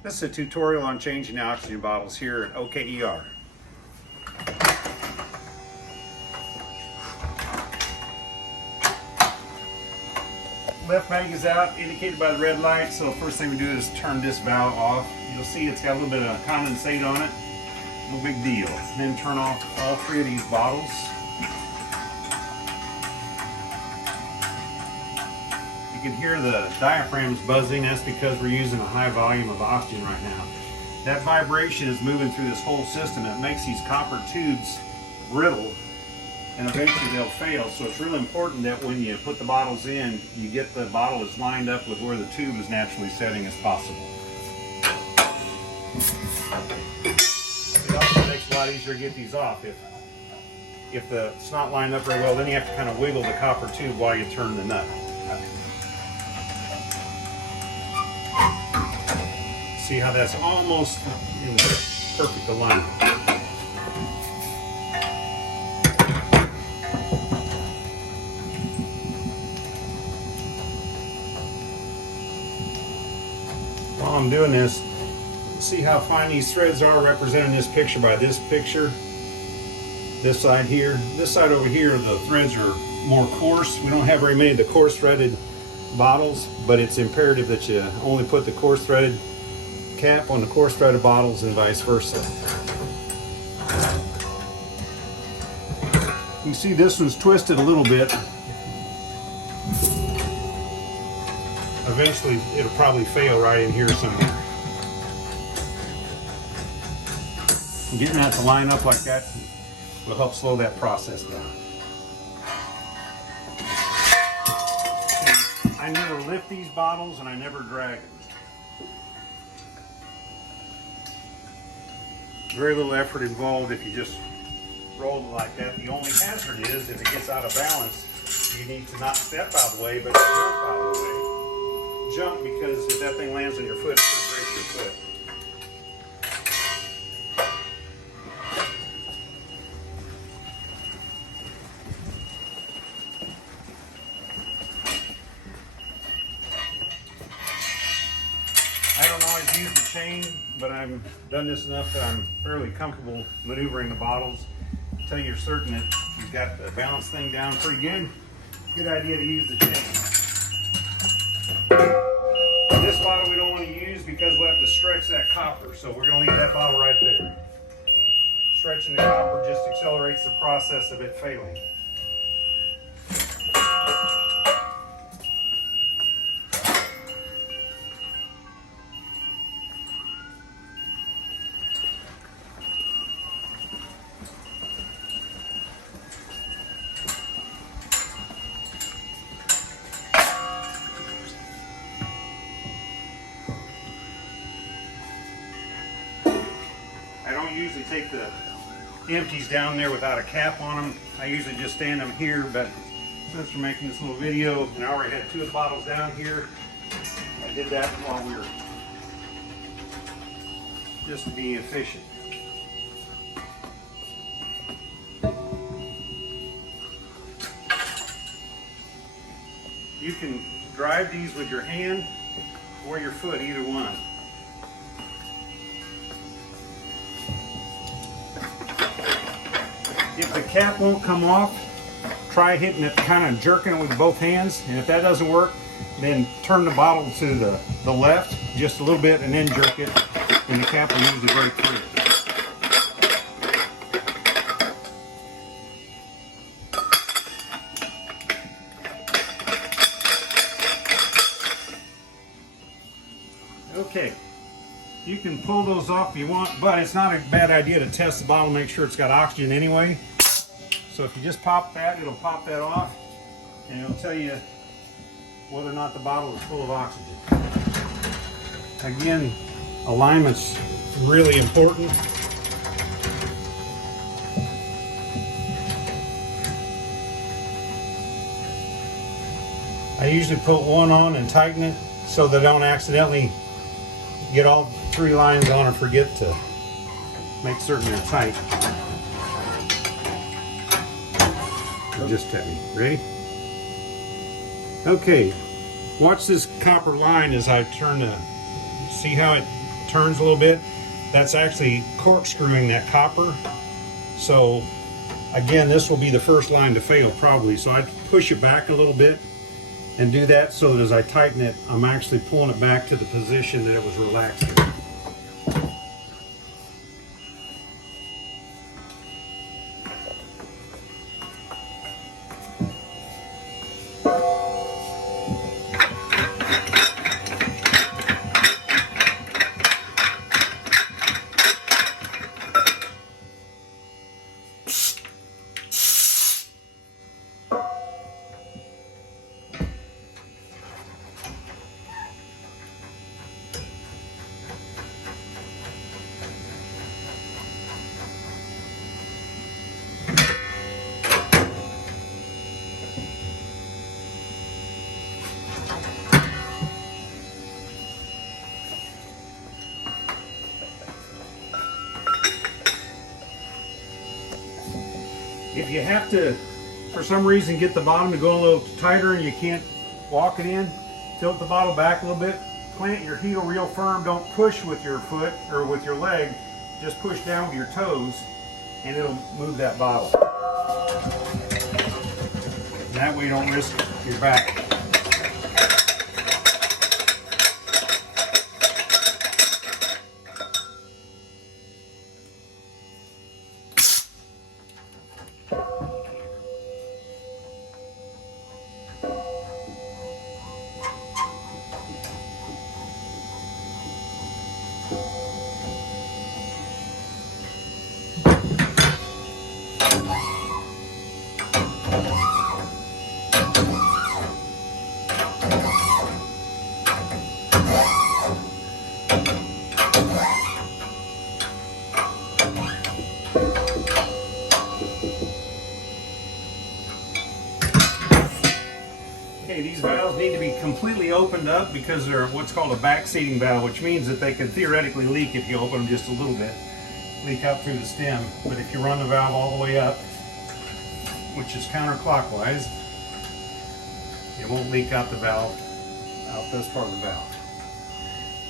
This is a tutorial on changing oxygen bottles here at OKER. Left mag is out, indicated by the red light, so first thing we do is turn this valve off. You'll see it's got a little bit of condensate on it. No big deal. Then turn off all three of these bottles. You can hear the diaphragms buzzing. That's because we're using a high volume of oxygen right now. That vibration is moving through this whole system. It makes these copper tubes brittle, and eventually they'll fail. So it's really important that when you put the bottles in, you get the bottle as lined up with where the tube is naturally setting as possible. It also makes it a lot easier to get these off. If it's not lined up very well, then you have to kind of wiggle the copper tube while you turn the nut. See how that's almost in perfect alignment. While I'm doing this, see how fine these threads are represented in this picture by this picture. This side here. This side over here, the threads are more coarse. We don't have very many of the coarse threaded bottles, but it's imperative that you only put the coarse threaded cap on the coarse threaded bottles and vice versa. You can see this one's twisted a little bit. Eventually it'll probably fail right in here somewhere. Getting that to line up like that will help slow that process down. I never lift these bottles and I never drag them. Very little effort involved if you just roll it like that. The only hazard is if it gets out of balance, you need to not step out of the way, but jump out of the way. Jump, because if that thing lands on your foot, it's going to break your foot. I don't always use the chain, but I've done this enough that I'm fairly comfortable maneuvering the bottles until you're certain that you've got the balance thing down pretty good. Good idea to use the chain. This bottle we don't want to use because we'll have to stretch that copper, so we're going to leave that bottle right there. Stretching the copper just accelerates the process of it failing. I don't usually take the empties down there without a cap on them. I usually just stand them here, but since we're making this little video and I already had two of the bottles down here, I did that while we were just to be efficient. You can drive these with your hand or your foot, either one. If the cap won't come off, try hitting it, kind of jerking it with both hands. And if that doesn't work, then turn the bottle to the left just a little bit and then jerk it, and the cap will usually break through. Okay, you can pull those off if you want, but it's not a bad idea to test the bottle, make sure it's got oxygen anyway. So if you just pop that, it'll pop that off, and it'll tell you whether or not the bottle is full of oxygen. Again, alignment's really important. I usually put one on and tighten it so that I don't accidentally get all three lines on and forget to make certain they're tight. Just tell me. Ready? Okay. Watch this copper line as I turn the, see how it turns a little bit, that's actually corkscrewing that copper. So again, this will be the first line to fail probably. So I'd push it back a little bit and do that so that as I tighten it, I'm actually pulling it back to the position that it was relaxing. If you have to, for some reason, get the bottom to go a little tighter and you can't walk it in, tilt the bottle back a little bit, plant your heel real firm, don't push with your foot or with your leg, just push down with your toes and it'll move that bottle. That way you don't risk your back. Okay, these valves need to be completely opened up because they're what's called a backseating valve, which means that they can theoretically leak if you open them just a little bit, leak up through the stem. But if you run the valve all the way up, which is counterclockwise, it won't leak out the valve, out this part of the valve.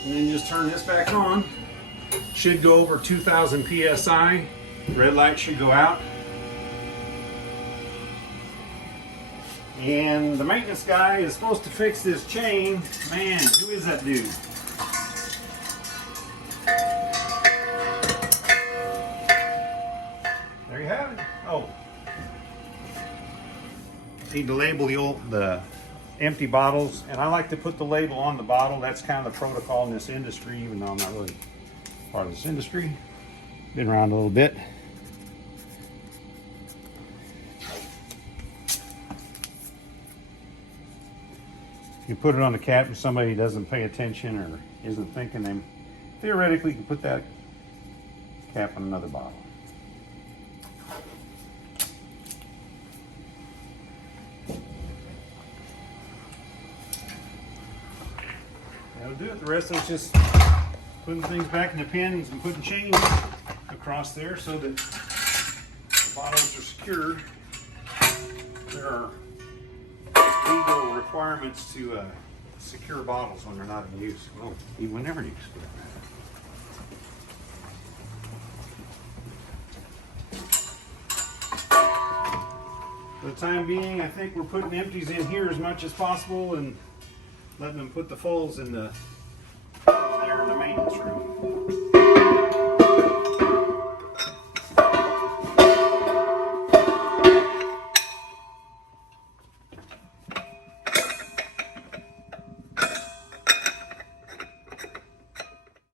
And then just turn this back on. Should go over 2,000 PSI. Red light should go out. And the maintenance guy is supposed to fix this chain. Man, who is that dude? There you have it. Oh. Need to label the empty bottles, and I like to put the label on the bottle. That's kind of the protocol in this industry, even though I'm not really part of this industry. Been around a little bit. You put it on the cap and somebody doesn't pay attention or isn't thinking, them theoretically you can put that cap on another bottle. That'll do it. The rest of it's just putting things back in the pins and putting chains across there so that the bottles are secured. There are legal requirements to secure bottles when they're not in use. Well, even when they're in use, for that matter. For the time being, I think we're putting empties in here as much as possible and letting them put the fulls in the